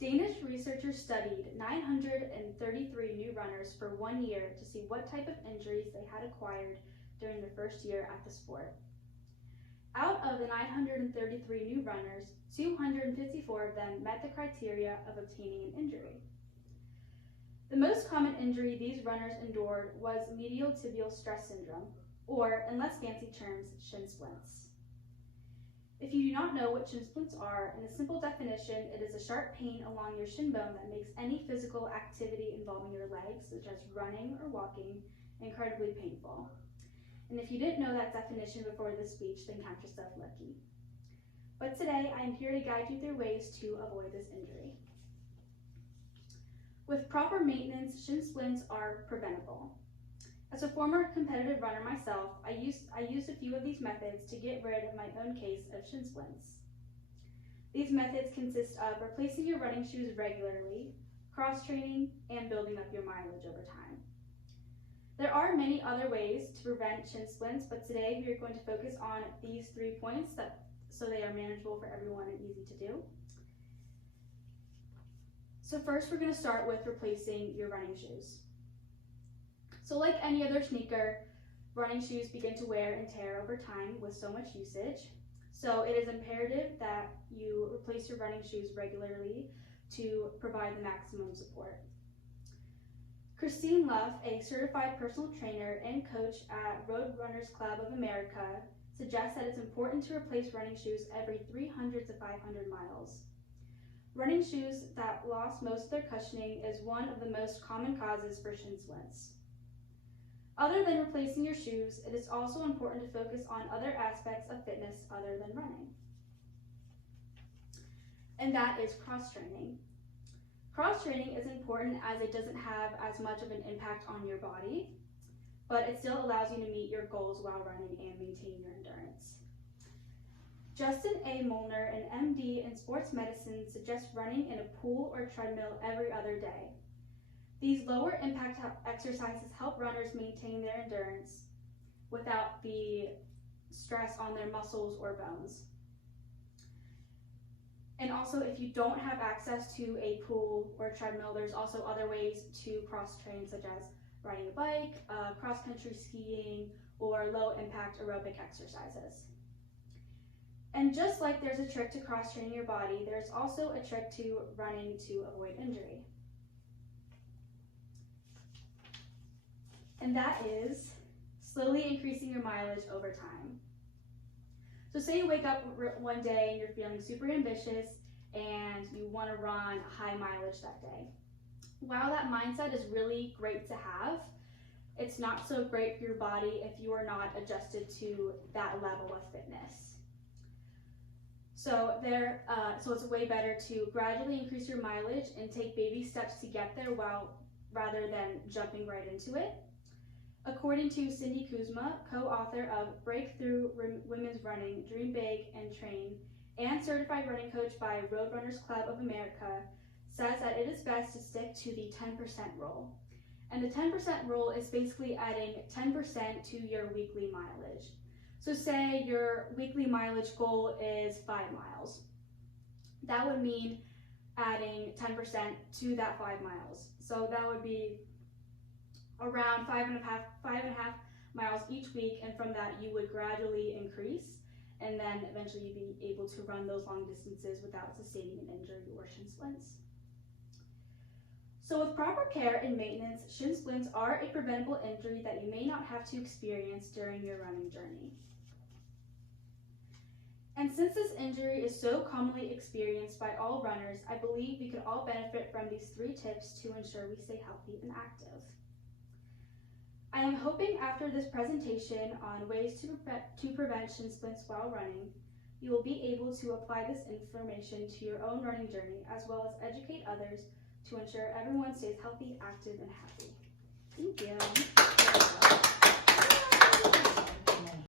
Danish researchers studied 933 new runners for 1 year to see what type of injuries they had acquired during their first year at the sport. Out of the 933 new runners, 254 of them met the criteria of obtaining an injury. The most common injury these runners endured was medial tibial stress syndrome, or, in less fancy terms, shin splints. If you do not know what shin splints are, in a simple definition, it is a sharp pain along your shin bone that makes any physical activity involving your legs, such as running or walking, incredibly painful. And if you didn't know that definition before this speech, then count yourself lucky. But today, I am here to guide you through ways to avoid this injury. With proper maintenance, shin splints are preventable. As a former competitive runner myself, I used a few of these methods to get rid of my own case of shin splints. These methods consist of replacing your running shoes regularly, cross-training, and building up your mileage over time. There are many other ways to prevent shin splints, but today we are going to focus on these 3 points so they are manageable for everyone and easy to do. So first, we're going to start with replacing your running shoes. So like any other sneaker, running shoes begin to wear and tear over time with so much usage. So it is imperative that you replace your running shoes regularly to provide the maximum support. Christine Luff, a certified personal trainer and coach at Road Runners Club of America, suggests that it's important to replace running shoes every 300 to 500 miles. Running shoes that lost most of their cushioning is one of the most common causes for shin splints. Other than replacing your shoes, it is also important to focus on other aspects of fitness other than running. And that is cross-training. Cross-training is important as it doesn't have as much of an impact on your body, but it still allows you to meet your goals while running and maintain your endurance. Justin A. Molnar, an MD in sports medicine, suggests running in a pool or treadmill every other day. These lower impact exercises help runners maintain their endurance without the stress on their muscles or bones. And also, if you don't have access to a pool or treadmill, there's also other ways to cross-train, such as riding a bike, cross-country skiing, or low-impact aerobic exercises. And just like there's a trick to cross-training your body, there's also a trick to running to avoid injury. And that is slowly increasing your mileage over time. So say you wake up one day and you're feeling super ambitious and you want to run high mileage that day. While that mindset is really great to have, it's not so great for your body if you are not adjusted to that level of fitness. So it's way better to gradually increase your mileage and take baby steps to get there rather than jumping right into it. According to Cindy Kuzma, co-author of Breakthrough Women's Running, Dream Big and Train, and certified running coach by Road Runners Club of America, says that it is best to stick to the 10% rule. And the 10% rule is basically adding 10% to your weekly mileage. So say your weekly mileage goal is 5 miles. That would mean adding 10% to that 5 miles. So that would be around 5.5 miles each week, and from that you would gradually increase, and then eventually you'd be able to run those long distances without sustaining an injury or shin splints. So with proper care and maintenance, shin splints are a preventable injury that you may not have to experience during your running journey. And since this injury is so commonly experienced by all runners, I believe we could all benefit from these 3 tips to ensure we stay healthy and active. I am hoping after this presentation on ways to prevent shin splints while running, you will be able to apply this information to your own running journey, as well as educate others to ensure everyone stays healthy, active, and happy. Thank you.